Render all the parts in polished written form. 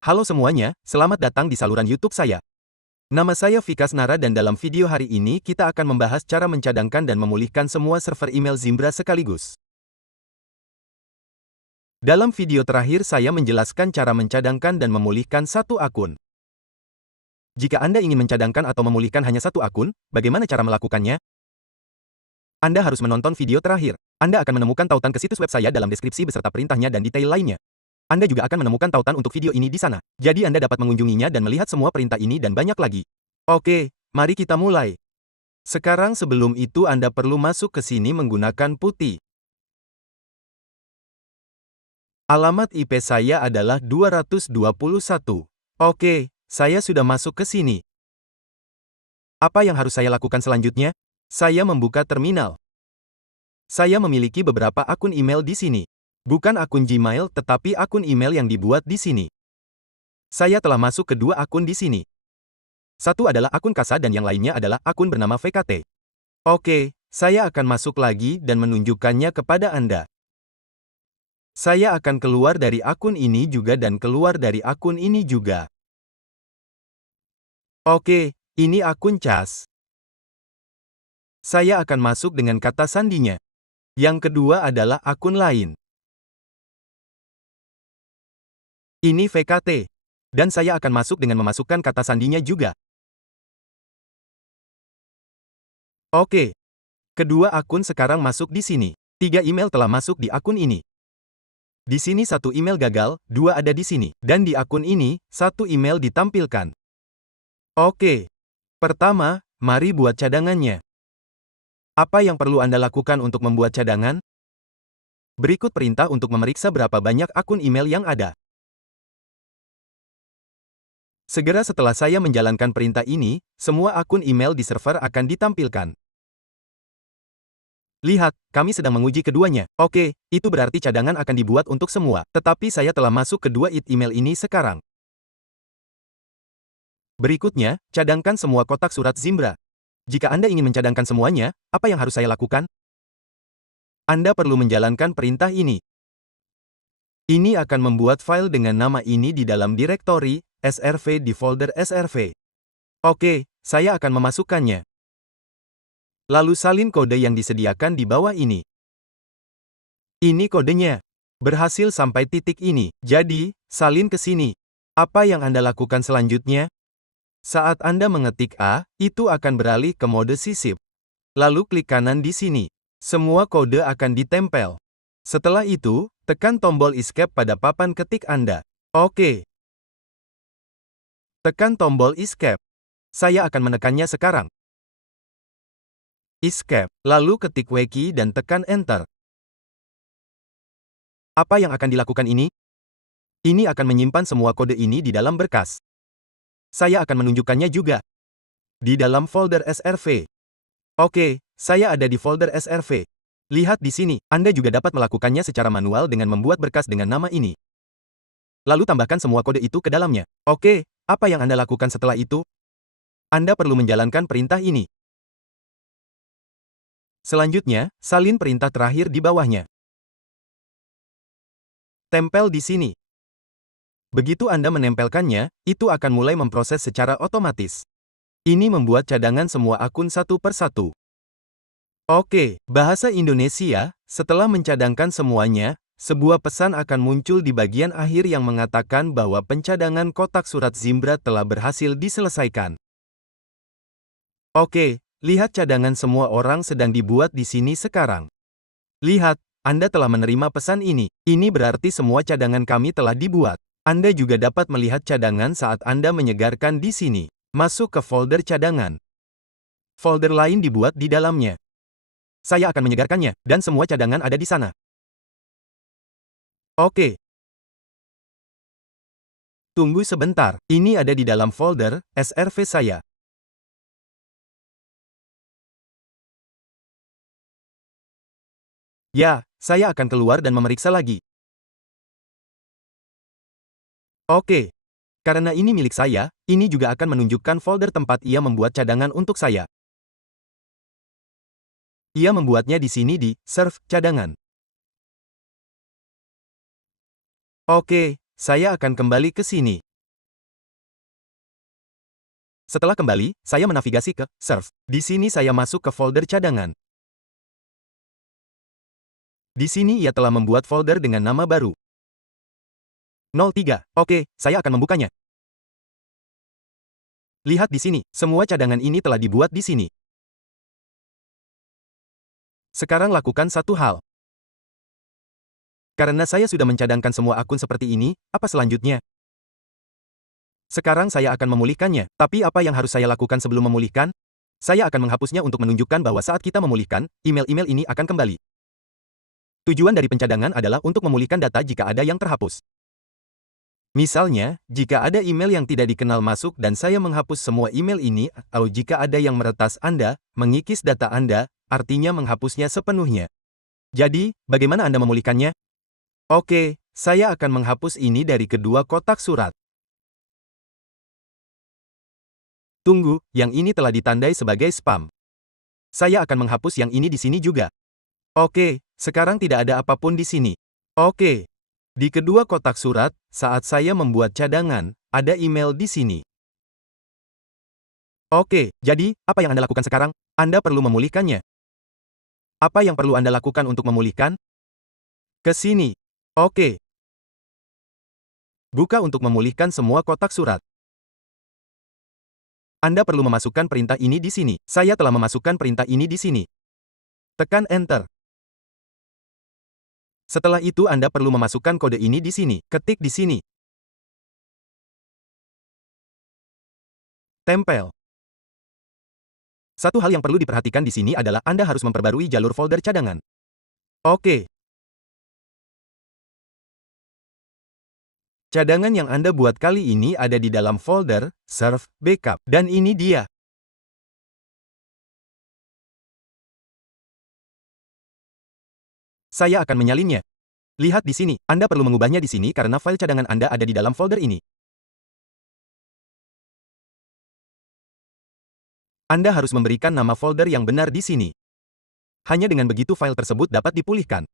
Halo semuanya, selamat datang di saluran YouTube saya. Nama saya Vikas Nara dan dalam video hari ini kita akan membahas cara mencadangkan dan memulihkan semua server email Zimbra sekaligus. Dalam video terakhir saya menjelaskan cara mencadangkan dan memulihkan satu akun. Jika Anda ingin mencadangkan atau memulihkan hanya satu akun, bagaimana cara melakukannya? Anda harus menonton video terakhir. Anda akan menemukan tautan ke situs web saya dalam deskripsi beserta perintahnya dan detail lainnya. Anda juga akan menemukan tautan untuk video ini di sana. Jadi Anda dapat mengunjunginya dan melihat semua perintah ini dan banyak lagi. Oke, mari kita mulai. Sekarang sebelum itu Anda perlu masuk ke sini menggunakan putih. Alamat IP saya adalah 221. Oke, saya sudah masuk ke sini. Apa yang harus saya lakukan selanjutnya? Saya membuka terminal. Saya memiliki beberapa akun email di sini. Bukan akun Gmail tetapi akun email yang dibuat di sini. Saya telah masuk ke dua akun di sini. Satu adalah akun Kasa dan yang lainnya adalah akun bernama VKT. Oke, saya akan masuk lagi dan menunjukkannya kepada Anda. Saya akan keluar dari akun ini juga dan keluar dari akun ini juga. Oke, ini akun cas. Saya akan masuk dengan kata sandinya. Yang kedua adalah akun lain. Ini VKT. Dan saya akan masuk dengan memasukkan kata sandinya juga. Oke. Kedua akun sekarang masuk di sini. 3 email telah masuk di akun ini. Di sini 1 email gagal, 2 ada di sini. Dan di akun ini, 1 email ditampilkan. Oke. Pertama, mari buat cadangannya. Apa yang perlu Anda lakukan untuk membuat cadangan? Berikut perintah untuk memeriksa berapa banyak akun email yang ada. Segera setelah saya menjalankan perintah ini, semua akun email di server akan ditampilkan. Lihat, kami sedang menguji keduanya. Oke, itu berarti cadangan akan dibuat untuk semua. Tetapi saya telah masuk ke dua email ini sekarang. Berikutnya, cadangkan semua kotak surat Zimbra. Jika Anda ingin mencadangkan semuanya, apa yang harus saya lakukan? Anda perlu menjalankan perintah ini. Ini akan membuat file dengan nama ini di dalam direktori SRV di folder SRV. Oke, saya akan memasukkannya. Lalu salin kode yang disediakan di bawah ini. Ini kodenya. Berhasil sampai titik ini. Jadi, salin ke sini. Apa yang Anda lakukan selanjutnya? Saat Anda mengetik A, itu akan beralih ke mode sisip. Lalu klik kanan di sini. Semua kode akan ditempel. Setelah itu, tekan tombol Escape pada papan ketik Anda. Oke. Tekan tombol Escape. Saya akan menekannya sekarang. Escape. Lalu ketik WKey dan tekan Enter. Apa yang akan dilakukan ini? Ini akan menyimpan semua kode ini di dalam berkas. Saya akan menunjukkannya juga. Di dalam folder SRV. Oke, saya ada di folder SRV. Lihat di sini, Anda juga dapat melakukannya secara manual dengan membuat berkas dengan nama ini. Lalu tambahkan semua kode itu ke dalamnya. Oke. Apa yang Anda lakukan setelah itu? Anda perlu menjalankan perintah ini. Selanjutnya, salin perintah terakhir di bawahnya. Tempel di sini. Begitu Anda menempelkannya, itu akan mulai memproses secara otomatis. Ini membuat cadangan semua akun satu per satu. Oke, bahasa Indonesia, setelah mencadangkan semuanya, sebuah pesan akan muncul di bagian akhir yang mengatakan bahwa pencadangan kotak surat Zimbra telah berhasil diselesaikan. Oke, lihat cadangan semua orang sedang dibuat di sini sekarang. Lihat, Anda telah menerima pesan ini. Ini berarti semua cadangan kami telah dibuat. Anda juga dapat melihat cadangan saat Anda menyegarkan di sini. Masuk ke folder cadangan. Folder lain dibuat di dalamnya. Saya akan menyegarkannya, dan semua cadangan ada di sana. Oke. Tunggu sebentar, ini ada di dalam folder SRV saya. Ya, saya akan keluar dan memeriksa lagi. Oke. Karena ini milik saya, ini juga akan menunjukkan folder tempat ia membuat cadangan untuk saya. Ia membuatnya di sini di Serve Cadangan. Oke, saya akan kembali ke sini. Setelah kembali, saya menavigasi ke Serve. Di sini saya masuk ke folder cadangan. Di sini ia telah membuat folder dengan nama baru. 03. Oke, saya akan membukanya. Lihat di sini, semua cadangan ini telah dibuat di sini. Sekarang lakukan satu hal. Karena saya sudah mencadangkan semua akun seperti ini, apa selanjutnya? Sekarang saya akan memulihkannya, tapi apa yang harus saya lakukan sebelum memulihkan? Saya akan menghapusnya untuk menunjukkan bahwa saat kita memulihkan, email-email ini akan kembali. Tujuan dari pencadangan adalah untuk memulihkan data jika ada yang terhapus. Misalnya, jika ada email yang tidak dikenal masuk dan saya menghapus semua email ini, atau jika ada yang meretas Anda, mengikis data Anda, artinya menghapusnya sepenuhnya. Jadi, bagaimana Anda memulihkannya? Oke, saya akan menghapus ini dari kedua kotak surat. Tunggu, yang ini telah ditandai sebagai spam. Saya akan menghapus yang ini di sini juga. Oke, sekarang tidak ada apapun di sini. Oke. Di kedua kotak surat, saat saya membuat cadangan, ada email di sini. Oke, jadi, apa yang Anda lakukan sekarang? Anda perlu memulihkannya. Apa yang perlu Anda lakukan untuk memulihkan? Ke sini. Oke. Buka untuk memulihkan semua kotak surat. Anda perlu memasukkan perintah ini di sini. Saya telah memasukkan perintah ini di sini. Tekan Enter. Setelah itu Anda perlu memasukkan kode ini di sini. Ketik di sini. Tempel. Satu hal yang perlu diperhatikan di sini adalah Anda harus memperbarui jalur folder cadangan. Oke. Cadangan yang Anda buat kali ini ada di dalam folder Serve Backup. Dan ini dia. Saya akan menyalinnya. Lihat di sini, Anda perlu mengubahnya di sini karena file cadangan Anda ada di dalam folder ini. Anda harus memberikan nama folder yang benar di sini. Hanya dengan begitu file tersebut dapat dipulihkan.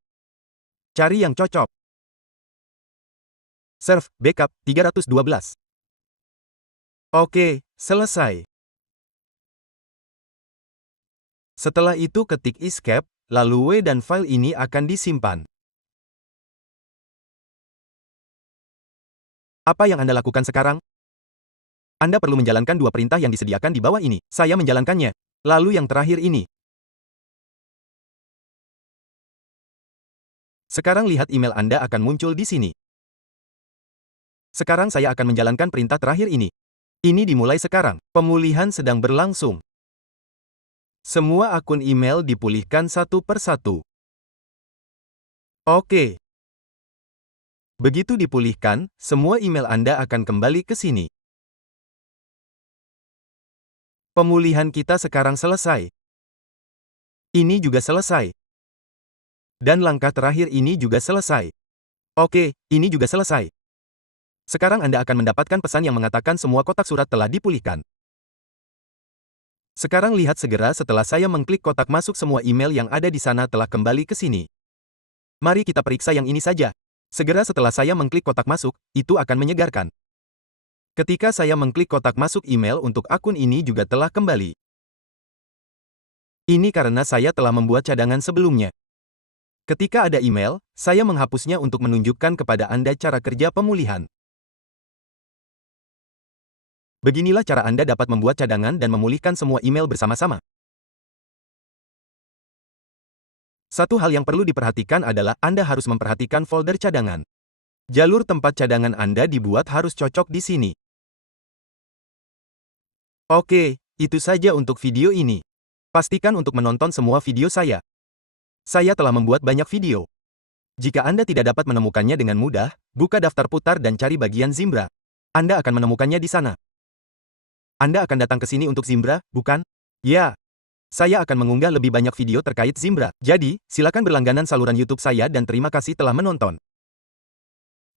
Cari yang cocok. Serve Backup 312. Oke, selesai. Setelah itu ketik escape, lalu W dan file ini akan disimpan. Apa yang Anda lakukan sekarang? Anda perlu menjalankan dua perintah yang disediakan di bawah ini. Saya menjalankannya. Lalu yang terakhir ini. Sekarang lihat email Anda akan muncul di sini. Sekarang saya akan menjalankan perintah terakhir ini. Ini dimulai sekarang. Pemulihan sedang berlangsung. Semua akun email dipulihkan satu persatu. Oke. Begitu dipulihkan, semua email Anda akan kembali ke sini. Pemulihan kita sekarang selesai. Ini juga selesai. Dan langkah terakhir ini juga selesai. Oke, ini juga selesai. Sekarang Anda akan mendapatkan pesan yang mengatakan semua kotak surat telah dipulihkan. Sekarang lihat segera setelah saya mengklik kotak masuk semua email yang ada di sana telah kembali ke sini. Mari kita periksa yang ini saja. Segera setelah saya mengklik kotak masuk, itu akan menyegarkan. Ketika saya mengklik kotak masuk email untuk akun ini juga telah kembali. Ini karena saya telah membuat cadangan sebelumnya. Ketika ada email, saya menghapusnya untuk menunjukkan kepada Anda cara kerja pemulihan. Beginilah cara Anda dapat membuat cadangan dan memulihkan semua email bersama-sama. Satu hal yang perlu diperhatikan adalah Anda harus memperhatikan folder cadangan. Jalur tempat cadangan Anda dibuat harus cocok di sini. Oke, itu saja untuk video ini. Pastikan untuk menonton semua video saya. Saya telah membuat banyak video. Jika Anda tidak dapat menemukannya dengan mudah, buka daftar putar dan cari bagian Zimbra. Anda akan menemukannya di sana. Anda akan datang ke sini untuk Zimbra, bukan? Ya. Saya akan mengunggah lebih banyak video terkait Zimbra. Jadi, silakan berlangganan saluran YouTube saya dan terima kasih telah menonton.